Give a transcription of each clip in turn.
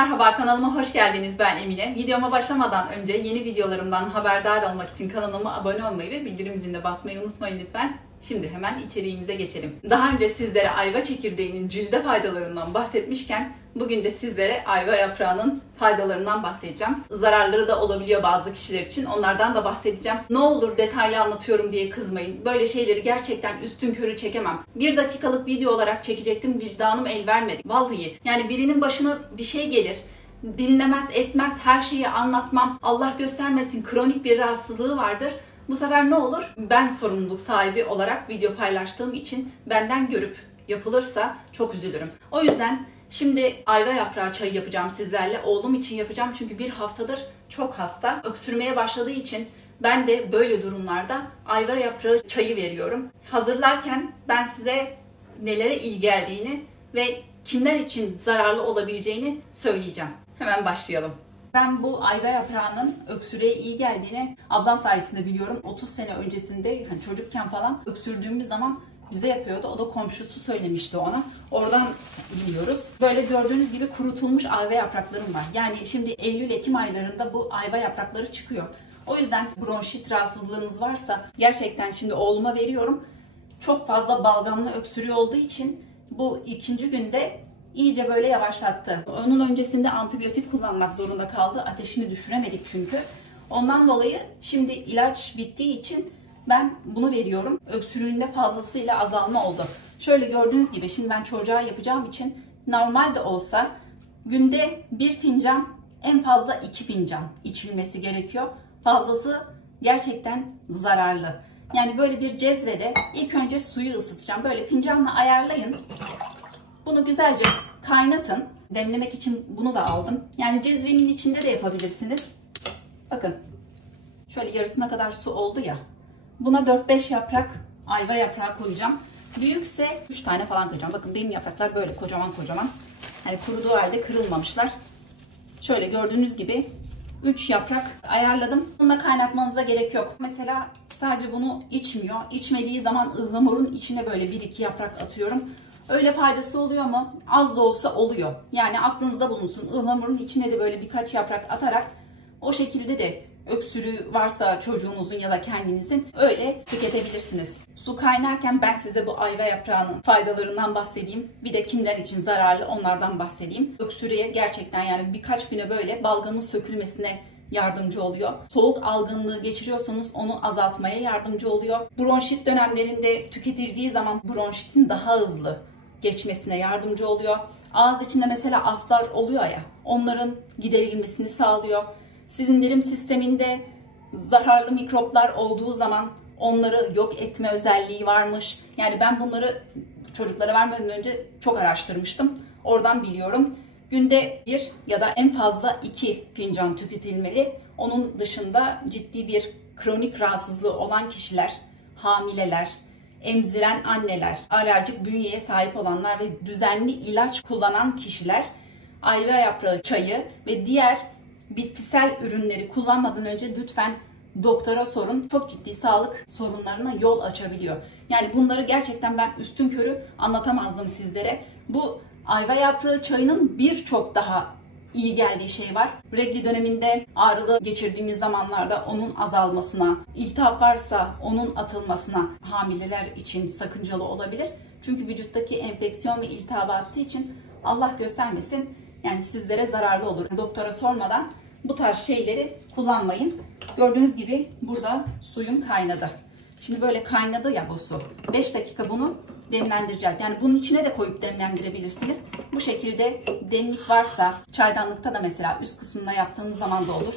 merhaba, kanalıma hoş geldiniz. Ben Emine. Videoma başlamadan önce yeni videolarımdan haberdar olmak için kanalıma abone olmayı ve bildirim ziline basmayı unutmayın lütfen. Şimdi hemen içeriğimize geçelim. Daha önce sizlere ayva çekirdeğinin cilde faydalarından bahsetmişken bugün de sizlere ayva yaprağının faydalarından bahsedeceğim. Zararları da olabiliyor bazı kişiler için. Onlardan da bahsedeceğim. Ne olur detaylı anlatıyorum diye kızmayın. Böyle şeyleri gerçekten üstünkörü çekemem. 1 dakikalık video olarak çekecektim. Vicdanım el vermedi. Vallahi. Yani birinin başına bir şey gelir. Dinlemez etmez, her şeyi anlatmam. Allah göstermesin, kronik bir rahatsızlığı vardır. Bu sefer ne olur? Ben sorumluluk sahibi olarak video paylaştığım için benden görüp yapılırsa çok üzülürüm. O yüzden şimdi ayva yaprağı çayı yapacağım sizlerle. Oğlum için yapacağım çünkü bir haftadır çok hasta. Öksürmeye başladığı için ben de böyle durumlarda ayva yaprağı çayı veriyorum. Hazırlarken ben size nelere iyi geldiğini ve kimler için zararlı olabileceğini söyleyeceğim. Hemen başlayalım. Ben bu ayva yaprağının öksürüğe iyi geldiğini ablam sayesinde biliyorum. 30 sene öncesinde hani çocukken falan öksürdüğümüz zaman bize yapıyordu. O da komşusu söylemişti ona. Oradan biliyoruz. Böyle gördüğünüz gibi kurutulmuş ayva yapraklarım var. Yani şimdi Eylül-Ekim aylarında bu ayva yaprakları çıkıyor. O yüzden bronşit rahatsızlığınız varsa gerçekten şimdi oğluma veriyorum. Çok fazla balgamlı öksürüğü olduğu için bu ikinci günde iyice böyle yavaşlattı. Onun öncesinde antibiyotik kullanmak zorunda kaldı. Ateşini düşüremedik çünkü. Ondan dolayı şimdi ilaç bittiği için ben bunu veriyorum. Öksürüğünde fazlasıyla azalma oldu. Şöyle gördüğünüz gibi şimdi ben çocuğa yapacağım için normalde olsa günde 1 fincan, en fazla 2 fincan içilmesi gerekiyor. Fazlası gerçekten zararlı. Yani böyle bir cezvede ilk önce suyu ısıtacağım. Böyle fincanla ayarlayın. Bunu güzelce kaynatın. Demlemek için bunu da aldım. Yani cezvenin içinde de yapabilirsiniz. Bakın. Şöyle yarısına kadar su oldu ya. Buna 4-5 yaprak ayva yaprağı koyacağım. Büyükse 3 tane falan koyacağım. Bakın benim yapraklar böyle kocaman kocaman. Yani kuruduğu halde kırılmamışlar. Şöyle gördüğünüz gibi 3 yaprak ayarladım. Bununla kaynatmanıza gerek yok. Mesela sadece bunu içmiyor. İçmediği zaman ıhlamurun içine böyle 1-2 yaprak atıyorum. Öyle faydası oluyor mu? Az da olsa oluyor. Yani aklınızda bulunsun. Ihlamurun içine de böyle birkaç yaprak atarak o şekilde de öksürüğü varsa çocuğunuzun ya da kendinizin öyle tüketebilirsiniz. Su kaynarken ben size bu ayva yaprağının faydalarından bahsedeyim. Bir de kimler için zararlı onlardan bahsedeyim. Öksürüğe gerçekten yani birkaç güne böyle balgamın sökülmesine yardımcı oluyor. Soğuk algınlığı geçiriyorsanız onu azaltmaya yardımcı oluyor. Bronşit dönemlerinde tüketildiği zaman bronşitin daha hızlı geçmesine yardımcı oluyor. Ağız içinde mesela aftlar oluyor ya, onların giderilmesini sağlıyor. Sindirim sisteminde zararlı mikroplar olduğu zaman onları yok etme özelliği varmış. Yani ben bunları çocuklara vermeden önce çok araştırmıştım. Oradan biliyorum. Günde 1 ya da en fazla 2 fincan tüketilmeli. Onun dışında ciddi bir kronik rahatsızlığı olan kişiler, hamileler, emziren anneler, alerjik bünyeye sahip olanlar ve düzenli ilaç kullanan kişiler ayva yaprağı çayı ve diğer bitkisel ürünleri kullanmadan önce lütfen doktora sorun. Çok ciddi sağlık sorunlarına yol açabiliyor. Yani bunları gerçekten ben üstünkörü anlatamazdım sizlere. Bu ayva yaprağı çayının birçok daha iyi geldiği şey var. Regl döneminde ağrılı geçirdiğimiz zamanlarda onun azalmasına, iltihap varsa onun atılmasına hamileler için sakıncalı olabilir. Çünkü vücuttaki enfeksiyon ve iltihabı attığı için Allah göstermesin yani sizlere zararlı olur. Doktora sormadan bu tarz şeyleri kullanmayın. Gördüğünüz gibi burada suyum kaynadı. Şimdi böyle kaynadı ya bu su. 5 dakika bunu demlendireceğiz. Yani bunun içine de koyup demlendirebilirsiniz. Bu şekilde demlik varsa çaydanlıkta da mesela üst kısmına yaptığınız zaman da olur.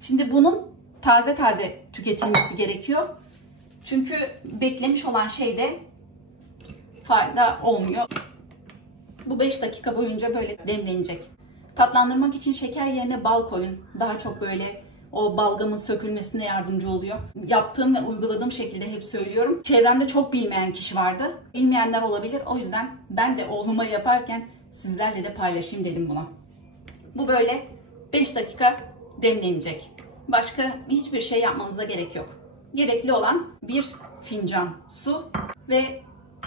Şimdi bunun taze taze tüketilmesi gerekiyor. Çünkü beklemiş olan şeyde fayda olmuyor. Bu 5 dakika boyunca böyle demlenecek. Tatlandırmak için şeker yerine bal koyun. Daha çok böyle o balgamın sökülmesine yardımcı oluyor. Yaptığım ve uyguladığım şekilde hep söylüyorum. Çevremde çok bilmeyen kişi vardı. Bilmeyenler olabilir. O yüzden ben de oğluma yaparken sizlerle de paylaşayım dedim buna. Bu böyle 5 dakika demlenecek. Başka hiçbir şey yapmanıza gerek yok. Gerekli olan 1 fincan su ve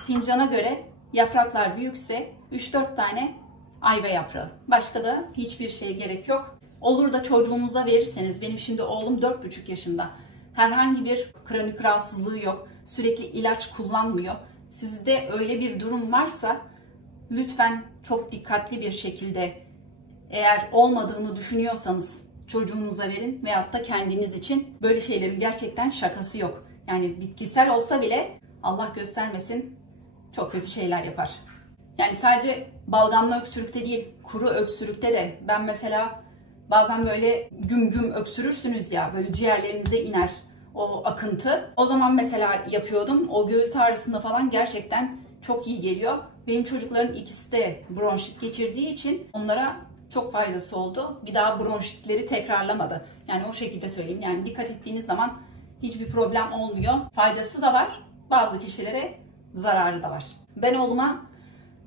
fincana göre yapraklar büyükse 3-4 tane ayva yaprağı. Başka da hiçbir şeye gerek yok. Olur da çocuğunuza verirseniz, benim şimdi oğlum 4,5 yaşında. Herhangi bir kronik rahatsızlığı yok. Sürekli ilaç kullanmıyor. Sizde öyle bir durum varsa lütfen çok dikkatli bir şekilde, eğer olmadığını düşünüyorsanız çocuğunuza verin veyahut da kendiniz için. Böyle şeylerin gerçekten şakası yok. Yani bitkisel olsa bile Allah göstermesin çok kötü şeyler yapar. Yani sadece balgamlı öksürükte değil, kuru öksürükte de ben mesela bazen böyle güm güm öksürürsünüz ya, böyle ciğerlerinize iner o akıntı. O zaman mesela yapıyordum. O göğüs ağrısında falan gerçekten çok iyi geliyor. Benim çocukların ikisi de bronşit geçirdiği için onlara çok faydası oldu. Bir daha bronşitleri tekrarlamadı. Yani o şekilde söyleyeyim. Yani dikkat ettiğiniz zaman hiçbir problem olmuyor. Faydası da var. Bazı kişilere zararı da var. Ben oğluma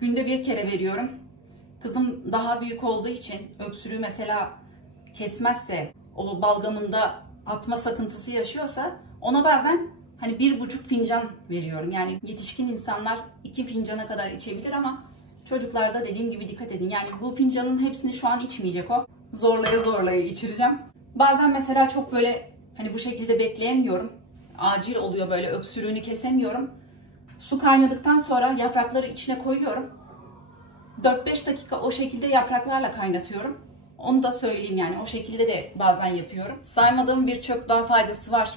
günde 1 kere veriyorum. Kızım daha büyük olduğu için öksürüğü mesela kesmezse, o balgamında atma sakıntısı yaşıyorsa ona bazen hani 1,5 fincan veriyorum. Yani yetişkin insanlar 2 fincana kadar içebilir ama çocuklarda dediğim gibi dikkat edin. Yani bu fincanın hepsini şu an içmeyecek o. Zorlaya zorlaya içireceğim. Bazen mesela çok böyle hani bu şekilde bekleyemiyorum. Acil oluyor, böyle öksürüğünü kesemiyorum. Su kaynadıktan sonra yaprakları içine koyuyorum. 4-5 dakika o şekilde yapraklarla kaynatıyorum. Onu da söyleyeyim, yani o şekilde de bazen yapıyorum. Saymadığım birçok daha faydası var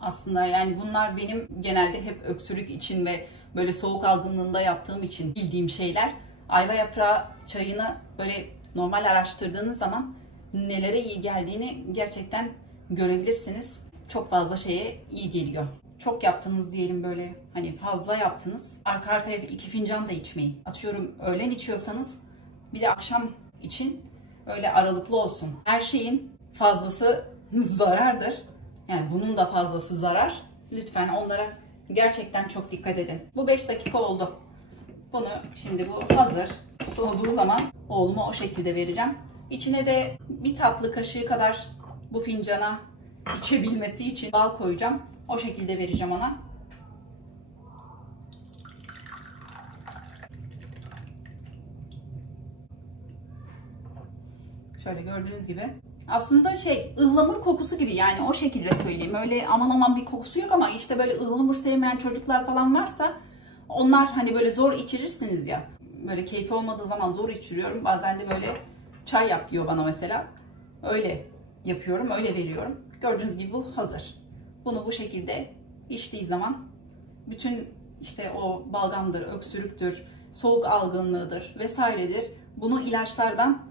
aslında. Yani bunlar benim genelde hep öksürük için ve böyle soğuk algınlığında yaptığım için bildiğim şeyler. Ayva yaprağı çayını böyle normal araştırdığınız zaman nelere iyi geldiğini gerçekten görebilirsiniz. Çok fazla şeye iyi geliyor. Çok yaptınız diyelim, böyle hani fazla yaptınız. Arka arkaya 2 fincan da içmeyin. Atıyorum öğlen içiyorsanız bir de akşam için, öyle aralıklı olsun. Her şeyin fazlası zarardır. Yani bunun da fazlası zarar. Lütfen onlara gerçekten çok dikkat edin. Bu 5 dakika oldu. Bunu şimdi bu hazır. Soğuduğu zaman oğluma o şekilde vereceğim. İçine de bir tatlı kaşığı kadar bu fincana içebilmesi için bal koyacağım. O şekilde vereceğim ona. Şöyle gördüğünüz gibi. Aslında ıhlamur kokusu gibi, yani o şekilde söyleyeyim. Öyle aman aman bir kokusu yok ama işte böyle ıhlamur sevmeyen çocuklar falan varsa onlar hani böyle zor içirirsiniz ya. Böyle keyfi olmadığı zaman zor içiriyorum. Bazen de böyle çay yap diyor bana mesela. Öyle yapıyorum, öyle veriyorum. Gördüğünüz gibi bu hazır. Bunu bu şekilde içtiği zaman bütün işte o balgamdır, öksürüktür, soğuk algınlığıdır vesairedir. Bunu ilaçlardan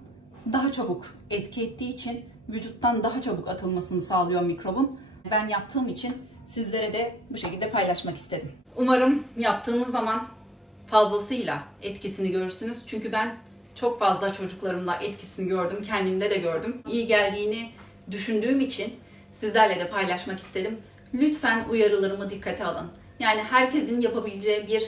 daha çabuk etki ettiği için vücuttan daha çabuk atılmasını sağlıyor mikrobun. Ben yaptığım için sizlere de bu şekilde paylaşmak istedim. Umarım yaptığınız zaman fazlasıyla etkisini görürsünüz. Çünkü ben çok fazla çocuklarımla etkisini gördüm, kendimde de gördüm. İyi geldiğini düşündüğüm için sizlerle de paylaşmak istedim. Lütfen uyarılarımı dikkate alın. Yani herkesin yapabileceği bir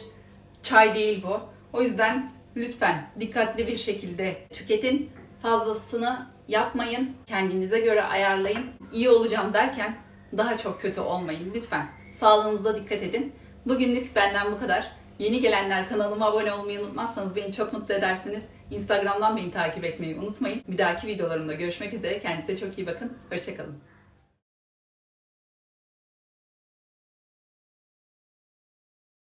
çay değil bu. O yüzden lütfen dikkatli bir şekilde tüketin. Fazlasını yapmayın. Kendinize göre ayarlayın. İyi olacağım derken daha çok kötü olmayın. Lütfen sağlığınıza dikkat edin. Bugünlük benden bu kadar. Yeni gelenler, kanalıma abone olmayı unutmazsanız beni çok mutlu edersiniz. Instagram'dan beni takip etmeyi unutmayın. Bir dahaki videolarımda görüşmek üzere. Kendinize çok iyi bakın. Hoşça kalın.